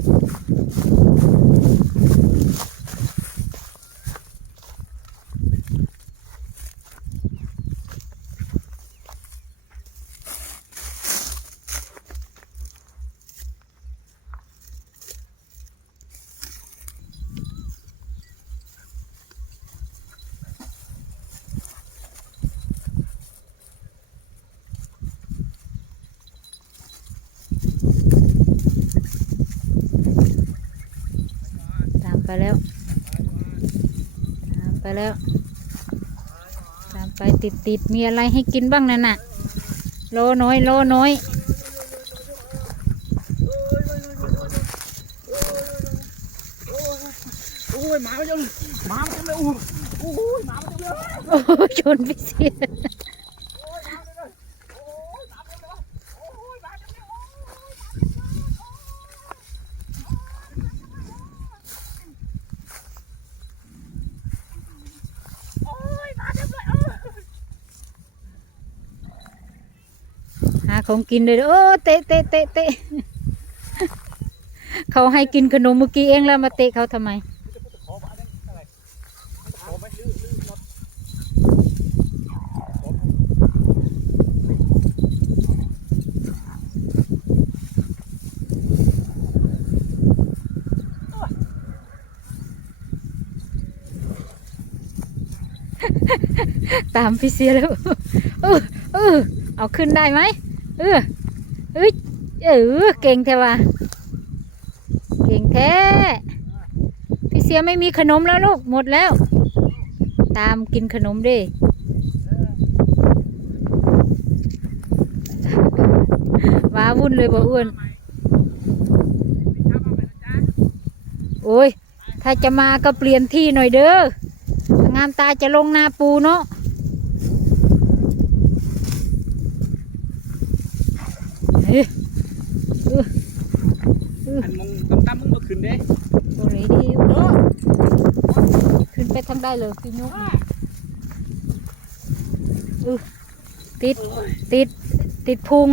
よし。 ไปแล้ว ตามไปแล้ว ตามไปติดติดๆมีอะไรให้กินบ้างนั่นน่ะ โลน้อย โลน้อยโอ้ยหมามันจะหมามันจะเลยโอ้ยหมามันจะเลยโอ้ยชนพิเศษ ของกินเลยเอโอ้เตะเตะเตะเตะเขาให้กินขนมเมื่อกี้เองแล้วมาเตะเขาทำไมตามพี่เสียแล้วเออเออเอาขึ้นได้ไหม เออเอ้ยเออเก่งแท้ว่ะเก่งแท้พี่เสียไม่มีขนมแล้วลูกหมดแล้ว ตามกินขนมดิว้าวุ่นเลยบ่อ้วนโอ้ย ถ้าจะมาก็เปลี่ยนที่หน่อยเด้องามตาจะลงนาปูเนาะเฮ้ยเออ อันมึงตั้มๆมึงมาขึ้นเด้โอ้ยดีโอ้ขึ้นไปทางได้เลยพี่นุ๊กเออติด ติด ติดพุง